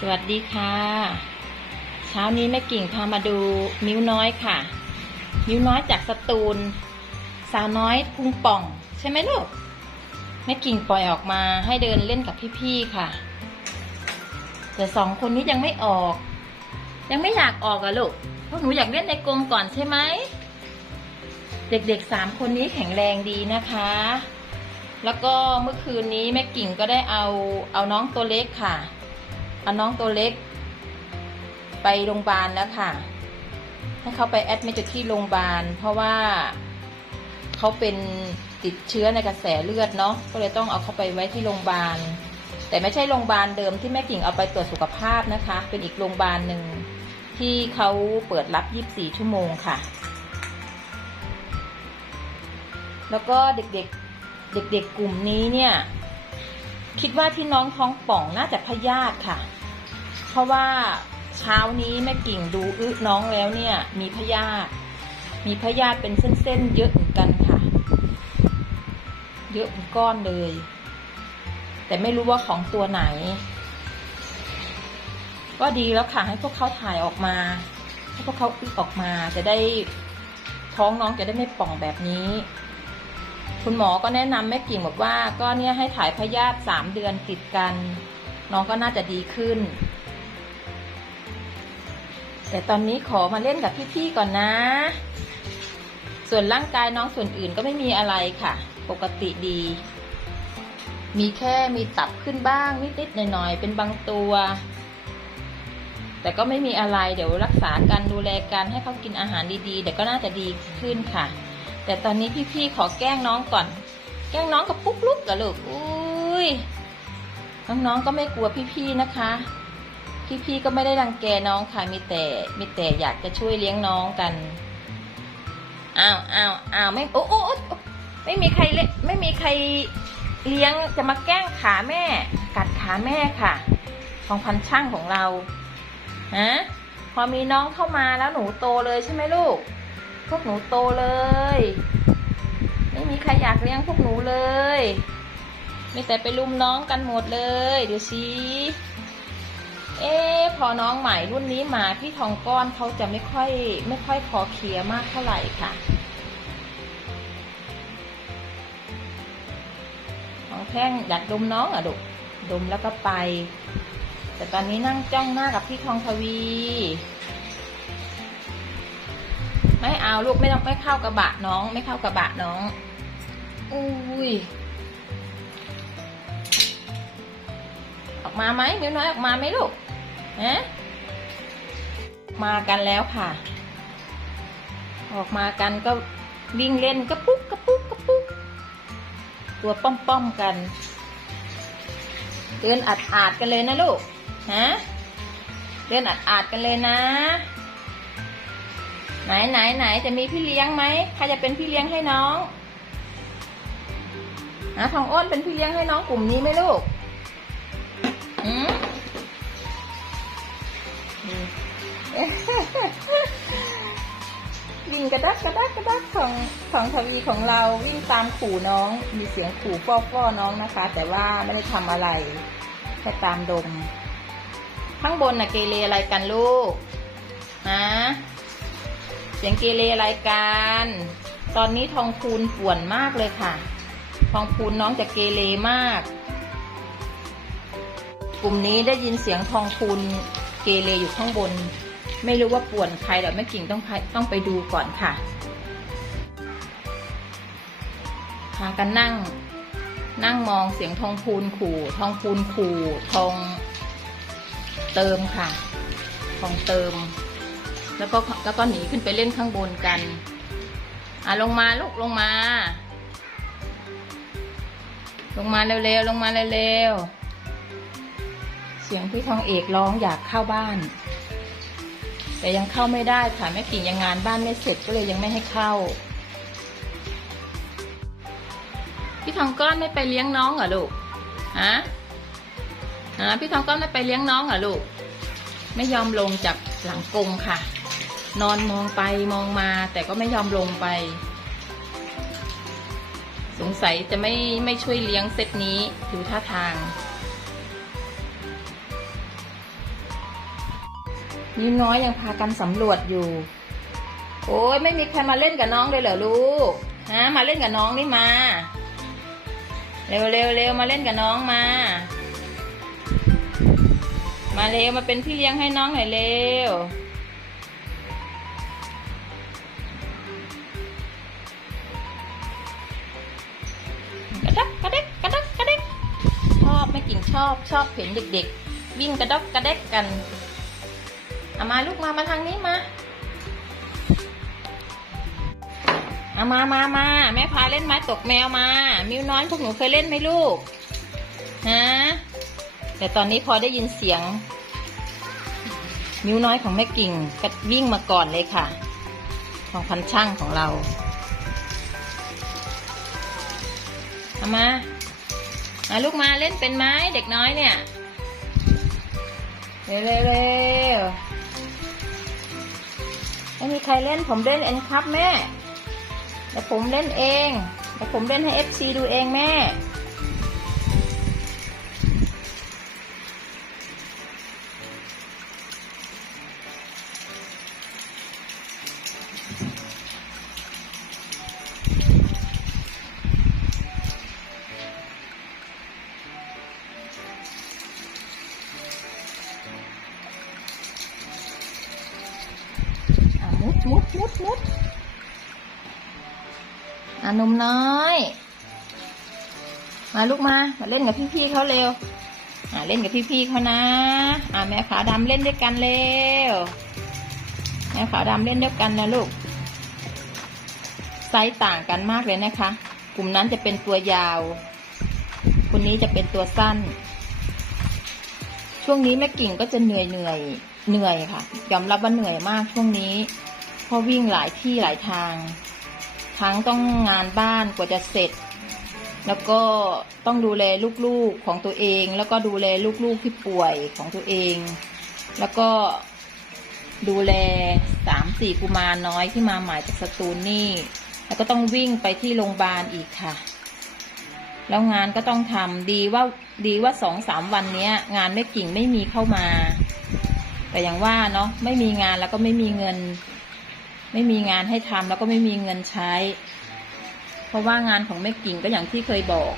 สวัสดีค่ะ เช้านี้แม่กิ่งพามาดูมิ้วน้อยค่ะ มิ้วน้อยจากสตูล สาวน้อยพุงป่อง ใช่ไหมลูกแม่กิ่งปล่อยออกมาให้เดินเล่นกับพี่ๆค่ะ แต่สองคนนี้ยังไม่ออก ยังไม่อยากออกอะลูกพวกหนูอยากเล่นในกรงก่อนใช่ไหมเด็กๆสามคนนี้แข็งแรงดีนะคะ แล้วก็เมื่อคืนนี้แม่กิ่งก็ได้เอาเอาน้องตัวเล็กค่ะ เอาน้องตัวเล็ก ไปโรงพยาบาลแล้วค่ะ ให้เขาไปแอดมิทที่โรงพยาบาล เพราะว่าเขาเป็นติดเชื้อในกระแสเลือดเนาะก็เลยต้องเอาเขาไปไว้ที่โรงพยาบาล แต่ไม่ใช่โรงพยาบาลเดิมที่แม่กิ่งเอาไปตรวจสุขภาพนะคะ เป็นอีกโรงพยาบาลหนึ่งที่เขาเปิดรับ 24 ชั่วโมงค่ะ แล้วก็เด็กๆ เด็กๆ กลุ่มนี้เนี่ย คิดว่าที่น้องท้องป่องน่าจะพยาธิค่ะ ราะว่าเช้านี้แม่กิ่งดูอึน้องแล้วเนี่ย มีพยาธิมีพยาธิเป็นเส้นๆเยอะเหมือนกันค่ะ เยอะเป็นก้อนเลย แต่ไม่รู้ว่าของตัวไหน ก็ดีแล้วค่ะให้พวกเขาถ่ายออกมา ให้พวกเขาอึออกมาจะได้ท้องน้องจะได้ไม่ป่องแบบนี้ คุณหมอก็แนะนำแม่กิ่งบอกว่า ก็เนี่ยให้ถ่ายพยาธิสามเดือนติดกัน น้องก็น่าจะดีขึ้น แต่ตอนนี้ขอมาเล่นกับพี่ๆก่อนนะ ส่วนร่างกายน้องส่วนอื่นก็ไม่มีอะไรค่ะ ปกติดี มีแค่มีตับขึ้นบ้างนิดๆหน่อยๆเป็นบางตัว แต่ก็ไม่มีอะไรเดี๋ยวรักษากันดูแลกันให้เขากินอาหารดีๆเดี๋ยวก็น่าจะดีขึ้นค่ะ แต่ตอนนี้พี่ๆขอแกล้งน้องก่อน แกล้งน้องกับปุ๊กลุกกับลูกอุ้ยน้องๆก็ไม่กลัวพี่ๆนะคะ พี่ๆก็ไม่ได้รังแกน้องค่ะมีแต่มีแต่อยากจะช่วยเลี้ยงน้องกันอ้าวอ้าวอ้าวไม่โอ้โอ้ไม่มีใครเลไม่มีใครเลี้ยงจะมาแกล้งขาแม่ กัดขาแม่ค่ะ ของพันช่างของเราฮะพอมีน้องเข้ามาแล้วหนูโตเลยใช่ไหมลูก พวกหนูโตเลย ไม่มีใครอยากเลี้ยงพวกหนูเลย มีแต่ไปลุมน้องกันหมดเลยดูสิ เอ๊พอน้องใหม่รุ่นนี้มาพี่ทองก้อนเขาจะไม่ค่อยไม่ค่อยคอเคลียร์มากเท่าไหร่ค่ะของแท่งอยากดมน้องอะดุดมแล้วก็ไป แต่ตอนนี้นั่งจ้องหน้ากับพี่ทองทวี ไม่เอาลูกไม่ต้องไม่เข้ากระบะน้อง ไม่เข้ากระบะน้องอุ้ยออกมาไหมมิวน้อยออกมาไหมลูก ฮะมากันแล้วค่ะ ออกมากันก็วิ่งเล่นกระปุกกระปุกกระปุก ตัวป้อมป้อมกันเดินอัดอาดกันเลยนะลูกฮะเดินอัดอาดกันเลยนะ ไหนไหนไหนจะมีพี่เลี้ยงไหมใครจะเป็นพี่เลี้ยงให้น้องนะทองอ้นเป็นพี่เลี้ยงให้น้องกลุ่มนี้ไหมลูกอืม วิ่งกระดักกระดักกระดักของของทวีของเราวิ่งตามขู่น้อง มีเสียงขู่ฟ้อฟ้อน้องนะคะ แต่ว่าไม่ได้ทำอะไรแค่ตามดม ข้างบนน่ะเกเรอะไรกันลูกฮะเสียงเกเรรายการตอนนี้ทองคูณป่วนมากเลยค่ะ ทองคูณน้องจะเกเรมาก กลุ่มนี้ได้ยินเสียงทองคูณเกเรอยู่ข้างบน ไม่รู้ว่าป่วนใครเดี๋ยวแม่กิ่งต้องไปต้องไปดูก่อนค่ะพากันนั่ง นั่งมองเสียงทองคูณขู่ทองคูณขู่ทองเติมค่ะ ทองเติม แล้วก็แล้วก็หนีขึ้นไปเล่นข้างบนกัน อะลงมาลูกลงมา ลงมาเร็วๆลงมาเร็วๆเสียงพี่ทองเอกร้องอยากเข้าบ้าน แต่ยังเข้าไม่ได้ค่ะแม่กิ่งยังงานบ้านไม่เสร็จก็เลยยังไม่ให้เข้า พี่ทองก้อนไม่ไปเลี้ยงน้องเหรอลูกฮะฮะพี่ทองก้อนไม่ไปเลี้ยงน้องเหรอลูก ไม่ยอมลงจากหลังกรงค่ะ นอนมองไปมองมา แต่ก็ไม่ยอมลงไป สงสัยจะไม่ไม่ช่วยเลี้ยงเซตนี้ดูท่าทาง นิ้วน้อยยังพากันสำรวจอยู่ โอ้ยไม่มีใครมาเล่นกับน้องเลยเหรอลูกฮะมาเล่นกับน้องนี่มา เร็วเร็วเร็วมาเล่นกับน้องมา มาเร็วมาเป็นพี่เลี้ยงให้น้องหน่อยเร็วกระดักกระเด็กกระดักกระเด็กชอบแม่กิ่งชอบชอบเห็นเด็ก ๆ วิ่งกระดกกระเด็กกัน เอามาลูกมามาทางนี้มาเอามามามาแม่พาเล่นไม้ตกแมวมา มิวน้อยพวกหนูเคยเล่นไหมลูก ฮะ แต่ตอนนี้พอได้ยินเสียง มิวน้อยของแม่กิ่งก็วิ่งมาก่อนเลยค่ะ ของพันช่างของเราเอามามาลูกมาเล่นเป็นไหมเด็กน้อยเนี่ย เร็วเร็วเร็ว ไม่มีใครเล่นผมเล่นเองครับแม่เดี๋ยวผมเล่นเองเดี๋ยวผมเล่นให้เอฟซีดูเองแม่ ลูกมามาเล่นกับพี่ๆเขาเร็วอะเล่นกับพี่ๆเขานะ อะแม่ขาวดำเล่นด้วยกันเร็วแม่ขาวดำเล่นด้วยกันนะลูกไซส์ต่างกันมากเลยนะคะ กลุ่มนั้นจะเป็นตัวยาว คนนี้จะเป็นตัวสั้น ช่วงนี้แม่กิ่งก็จะเหนื่อยเหนื่อยเหนื่อยค่ะยอมรับว่าเหนื่อยมากช่วงนี้เพราะวิ่งหลายที่หลายทาง ทั้งต้องงานบ้านกว่าจะเสร็จ แล้วก็ต้องดูแลลูกๆของตัวเอง แล้วก็ดูแลลูกๆที่ป่วยของตัวเอง แล้วก็ดูแลสามสี่กุมารน้อยที่มาใหม่จากสตูลนี่ แล้วก็ต้องวิ่งไปที่โรงพยาบาลอีกค่ะ แล้วงานก็ต้องทำดีว่าดีว่าสองสามวันเนี้ยงานไม่กิ่งไม่มีเข้ามา แต่อย่างว่าเนาะไม่มีงานแล้วก็ไม่มีเงิน ไม่มีงานให้ทำแล้วก็ไม่มีเงินใช้ ราะว่างานของแม่กิ่งก็อย่างที่เคยบอก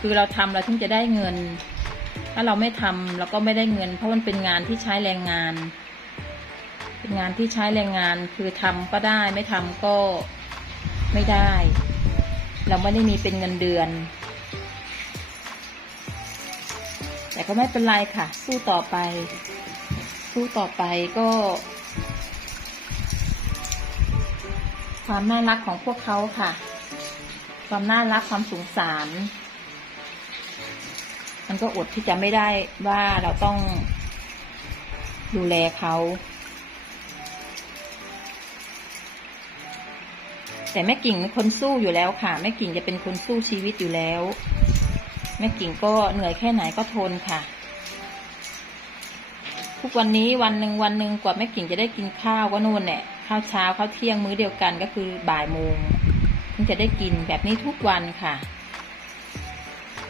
คือเราทำเราถึงจะได้เงิน ถ้าเราไม่ทำเราก็ไม่ได้เงิน เพราะมันเป็นงานที่ใช้แรงงาน เป็นงานที่ใช้แรงงาน คือทำก็ได้ไม่ทำก็ไม่ได้ เราไม่ได้มีเป็นเงินเดือน แต่ก็ไม่เป็นไรค่ะ สู้ต่อไป สู้ต่อไปก็ความน่ารักของพวกเขาค่ะ ความน่ารักความสงสาร มันก็อดที่จะไม่ได้ว่าเราต้องดูแลเขาแต่แม่กิ่งเป็นคนสู้อยู่แล้วค่ะ แม่กิ่งจะเป็นคนสู้ชีวิตอยู่แล้ว แม่กิ่งก็เหนื่อยแค่ไหนก็ทนค่ะ ทุกวันนี้วันหนึ่งวันหนึ่งกว่าแม่กิ่งจะได้กินข้าวก็นู่นเนี่ยข้าวเช้าข้าวเที่ยงมื้อเดียวกันก็คือบ่ายโมง ถึงจะได้กินแบบนี้ทุกวันค่ะ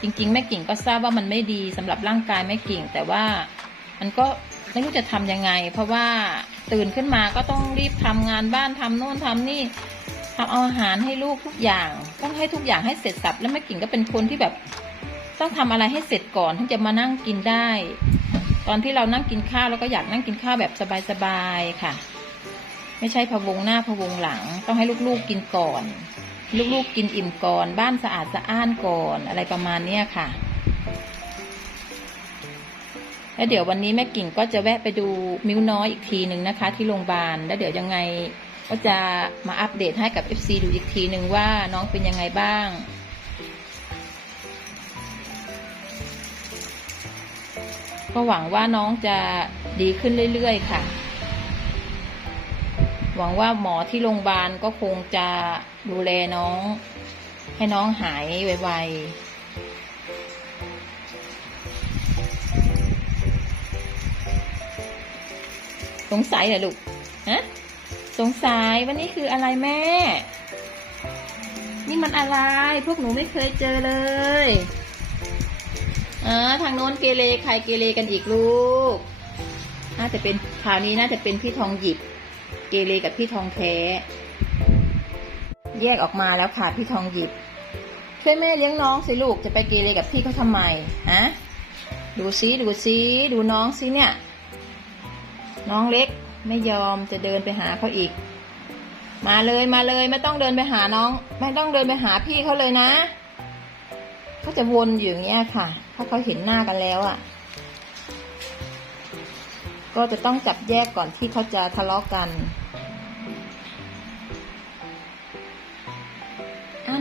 จริงๆแม่กิ่งก็ทราบว่ามันไม่ดีสำหรับร่างกายแม่กิ่ง แต่ว่ามันก็ไม่รู้จะทำยังไง เพราะว่าตื่นขึ้นมาก็ต้องรีบทำงานบ้านทำโน่นทำนี่ทำเอาอาหารให้ลูกทุกอย่าง ต้องให้ทุกอย่างให้เสร็จสับแล้วแม่กิ่งก็เป็นคนที่แบบ ต้องทำอะไรให้เสร็จก่อนถึงจะมานั่งกินได้ ตอนที่เรานั่งกินข้าวเราก็อยากนั่งกินข้าวแบบสบายๆค่ะ ไม่ใช่พะวงหน้าพะวงหลัง ต้องให้ลูกๆกินก่อน ลูกๆกินอิ่มก่อน บ้านสะอาดสะอ้านก่อน อะไรประมาณเนี้ยค่ะ แล้วเดี๋ยววันนี้แม่กิ่งก็จะแวะไปดูมิ้วน้อยอีกทีหนึ่งนะคะ ที่โรงพยาบาลแล้วเดี๋ยวยังไงก็จะมาอัปเดตให้กับ FC ดูอีกทีหนึ่งว่าน้องเป็นยังไงบ้างก็หวังว่าน้องจะดีขึ้นเรื่อยๆ ค่ะ หวังว่าหมอที่โรงพยาบาลก็คงจะดูแลน้อง ให้น้องหายไวๆสงสัยเหรอลูก ฮะ สงสัยวันนี้คืออะไรแม่ นี่มันอะไร พวกหนูไม่เคยเจอเลยเออทางโน้นเกเรใครเกเรกันอีกลูก น่าจะเป็นคราวนี้น่าจะเป็นพี่ทองหยิบ เกเรกับพี่ทองแท้ แยกออกมาแล้วค่ะพี่ทองหยิบ ช่วยแม่เลี้ยงน้องสิลูกจะไปเกเรกับพี่เขาทำไมฮะดูซิดูซิดูน้องซิเนี่ย น้องเล็กไม่ยอมจะเดินไปหาเขาอีก มาเลยมาเลยไม่ต้องเดินไปหาน้อง ไม่ต้องเดินไปหาพี่เขาเลยนะเขาจะวนอยู่อย่างเงี้ยค่ะ ถ้าเขาเห็นหน้ากันแล้วอะ่ะ ก็จะต้องจับแยกก่อนที่เขาจะทะเลาะกัน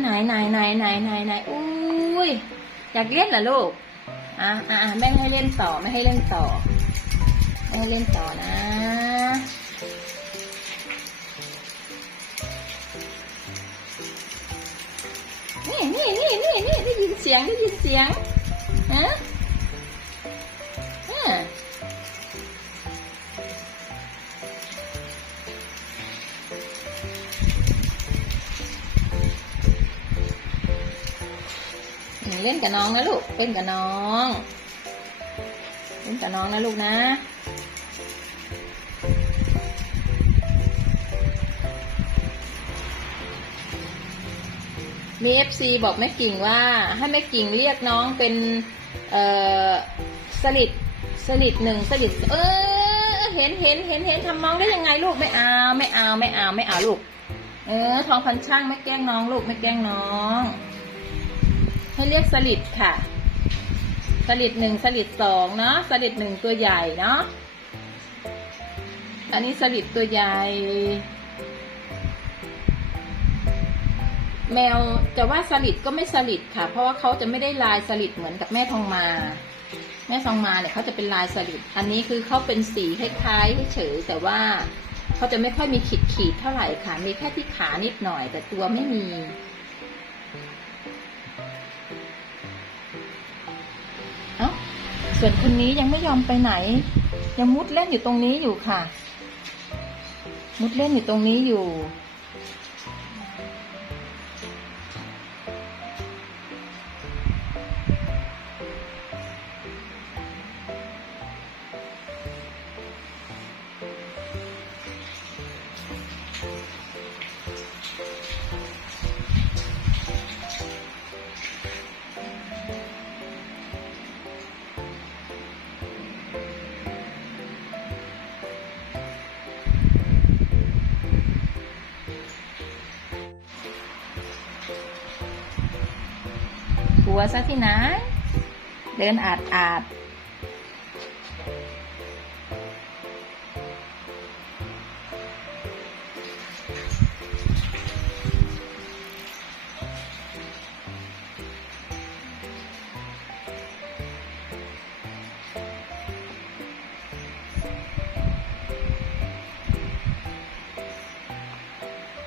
ไหนไหนไหนไหนไหนไหนอุ้ยอยากเล่นเหรอลูกอะอะอะแม่ไม่ให้เล่นต่อไม่ให้เล่นต่อไม่ให้เล่นต่อนะนี่นี่นี่นี่นี่ได้ยินเสียงได้ยินเสียงฮะฮะ เล่นกับน้องนะลูกเล่นกับน้องเล่นกับน้องนะลูกนะมีเอฟซีบอกแม่กิ่งว่าให้แม่กิ่งเรียกน้องเป็นเอ่อสลิดสลิดหนึ่งสลิดเออเห็นเห็นเห็นเห็นทำน้องได้ยังไงลูกไม่เอาไม่เอาไม่เอาไม่เอาลูก เออทองพันช่างไม่แกล้งน้องลูกไม่แกล้งน้อง ให้เรียกสลิดค่ะ สลิดหนึ่งสลิดสองเนาะสลิดหนึ่งตัวใหญ่เนาะอันนี้สลิดตัวใหญ่ แมวจะว่าสลิดก็ไม่สลิดค่ะ เพราะว่าเขาจะไม่ได้ลายสลิดเหมือนกับแม่ทองมา แม่ทองมาเนี่ยเขาจะเป็นลายสลิดอันนี้คือเขาเป็นสีคล้ายๆเฉยแต่ว่าเขาจะไม่ค่อยมีขีดขีดเท่าไหร่ค่ะ มีแค่ที่ขานิดหน่อยแต่ตัวไม่มี ส่วนคนนี้ยังไม่ยอมไปไหน ยังมุดเล่นอยู่ตรงนี้อยู่ค่ะ มุดเล่นอยู่ตรงนี้อยู่ ลัวซะที่ไหนเดินอาดอาด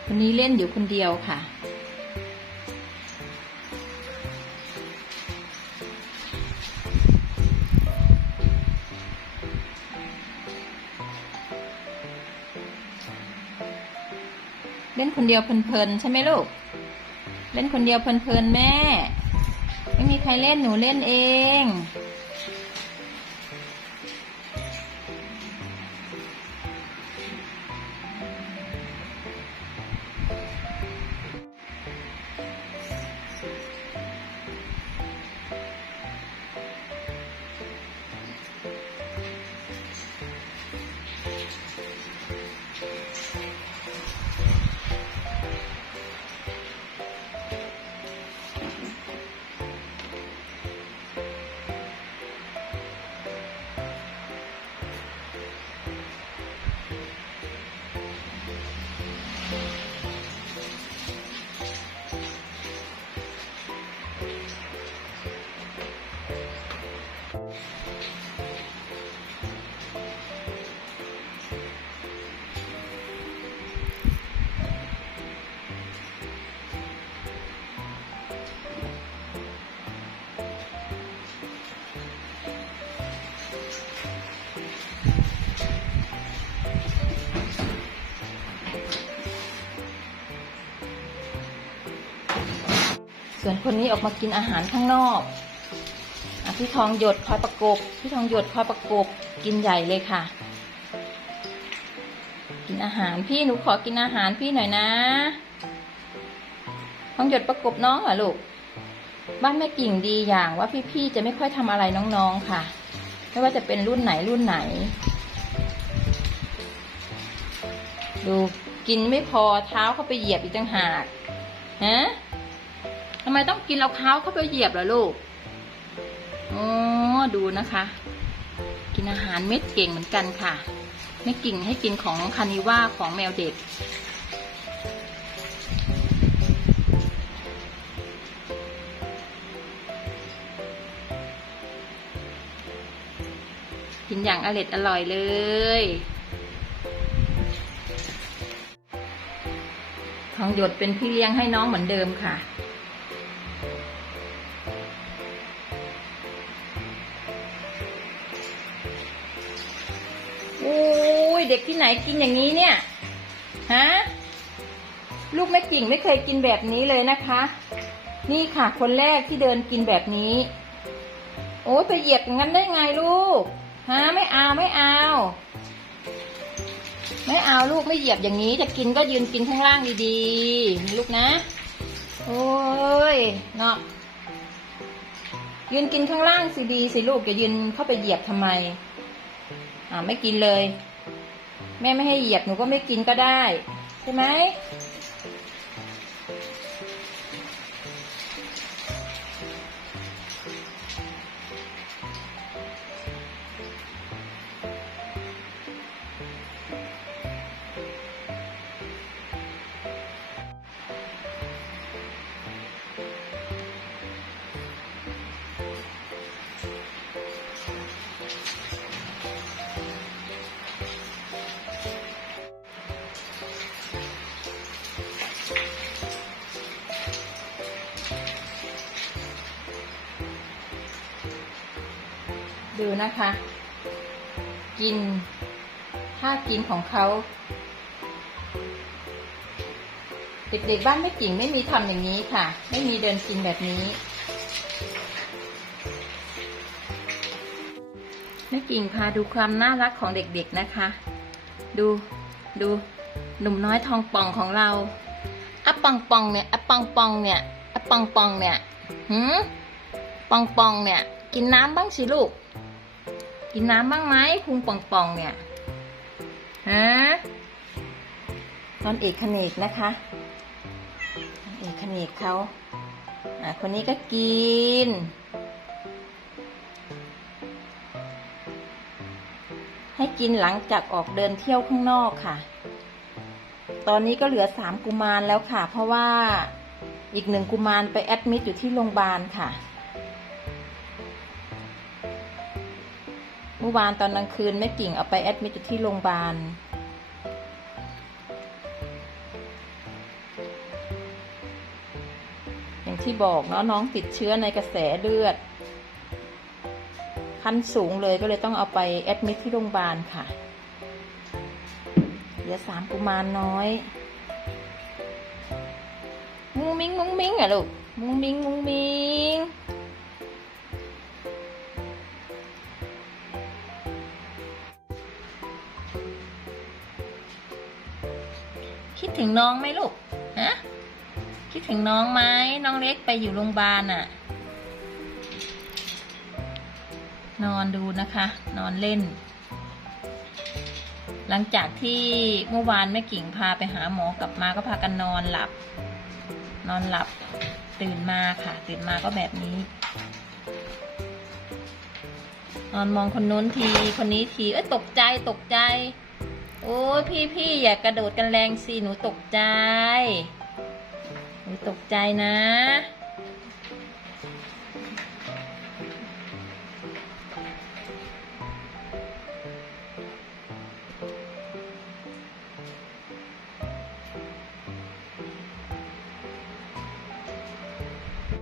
คนนี้เล่นอยู่คนเดียวค่ะ เล่นคนเดียวเพลินๆใช่ไหมลูก เล่นคนเดียวเพลินๆแม่ ไม่มีใครเล่นหนูเล่นเอง ส่วนคนนี้ออกมากินอาหารข้างนอกอพี่ทองหยดคอยประกบ พี่ทองหยดคอยประกบกินใหญ่เลยค่ะ กินอาหารพี่หนูขอกินอาหารพี่หน่อยนะน้องหยดประกบน้องเหรอลูก บ้านแม่กิ่งดีอย่างว่าพี่ๆจะไม่ค่อยทำอะไรน้องๆค่ะ ไม่ว่าจะเป็นรุ่นไหนรุ่นไหน ดูกินไม่พอเท้าเข้าไปเหยียบอีกต่างหากฮะ ทำไมต้องกินเอาเท้าเข้าไปเหยียบล่ะลูกอ๋อดูนะคะ กินอาหารเม็ดเก่งเหมือนกันค่ะไม่กิ่งให้กินของคานิว่าของแมวเด็ก กินอย่างอร็ดอร่อยเลยทองหยดเป็นพี่เลี้ยงให้น้องเหมือนเดิมค่ะ เด็กที่ไหนกินอย่างนี้เนี่ยฮะลูกแม่กิ่งไม่เคยกินแบบนี้เลยนะคะ นี่ค่ะคนแรกที่เดินกินแบบนี้ โอ้ยไปเหยียบอย่างนั้นได้ไงลูกฮะไม่เอาไม่เอาไม่เอาลูกไม่เหยียบอย่างนี้จะกินก็ยืนกินข้างล่างดีๆลูกนะ โอ้ยเนาะยืนกินข้างล่างสิดีสิลูกจะยืนเข้าไปเหยียบทำไม อ่าไม่กินเลย แม่ไม่ให้เหยียบหนูก็ไม่กินก็ได้ ใช่ไหม ดูนะคะ กินท่ากินของเขาเด็กๆบ้านไม่กิ่งไม่มีทำอย่างนี้ค่ะ ไม่มีเดินกินแบบนี้แม่กิ่งพาดูความน่ารักของเด็กๆนะคะ ดูดูหนุ่มน้อยทองป่องของเราอะปองปองเนี่ยอะปองปองเนี่ยอะปองปองเนี่ยหืมปองปองเนี่ย กินน้ำบ้างสิลูก กินน้ำบ้างไหมพุงป่องป่องๆเนี่ยฮะตอนเอกขเนกนะคะเอกขเนกเขาอ่าคนนี้ก็กิน ให้กินหลังจากออกเดินเที่ยวข้างนอกค่ะ ตอนนี้ก็เหลือสามกุมารแล้วค่ะ เพราะว่าอีกหนึ่งกุมารไปแอดมิดอยู่ที่โรงพยาบาลค่ะ มื่อวานตอนกลางคืนแม่กิ่งเอาไปแอดมิดอยู่ที่โรงพยาบาล อย่างที่บอกเนาะน้องติดเชื้อในกระแสเลือด ขั้นสูงเลยก็เลยต้องเอาไปแอดมิดที่โรงพยาบาลค่ะ เหลือสามกุมารน้อย มุ้งมิ้งมุ้งมิ้งอะลูก มุ้งมิ้งมุ้งมิ้ง คิดถึงน้องไหมลูกฮะคิดถึงน้องไหมน้องเล็กไปอยู่โรงพยาบาลน่ะนอนดูนะคะ นอนเล่น หลังจากที่เมื่อวานแม่กิ่งพาไปหาหมอกลับมาก็พากันนอนหลับ นอนหลับตื่นมาค่ะ ตื่นมาก็แบบนี้ นอนมองคนโน้นทีคนนี้ทีเอ้ยตกใจตกใจ โอ้ยพี่พี่อย่ากระโดดกันแรงสิหนูตกใจ หนูตกใจนะ